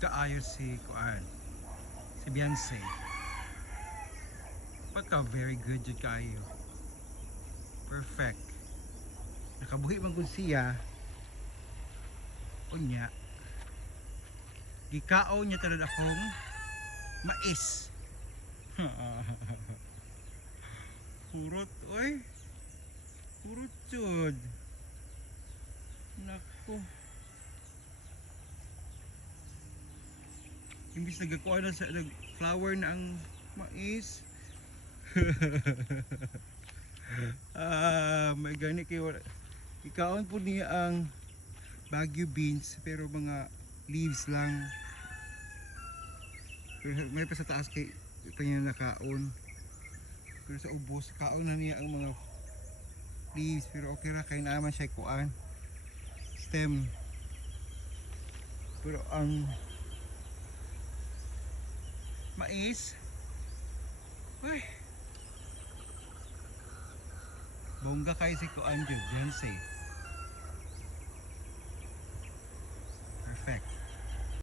Kaayo si Kuan, si Beyonce. Pagka very good jud kaayo. Perfect. Nakabuhi man gud siya. Unya. Gikao niya talad akong mais. Kurot oy. Kurot jud. Nako. Imbis nagakuha na sa nag-flower na ang mais. May gani kayo. Ikaon po niya ang Baguio beans pero mga leaves lang. Pero may pa sa taas kay ito niya nakaon. Pero sa ubos kaon na niya ang mga leaves pero okay ra kay naman siya kuan stem. Pero ang mais ay bongga kay si kuan jud Beyonce.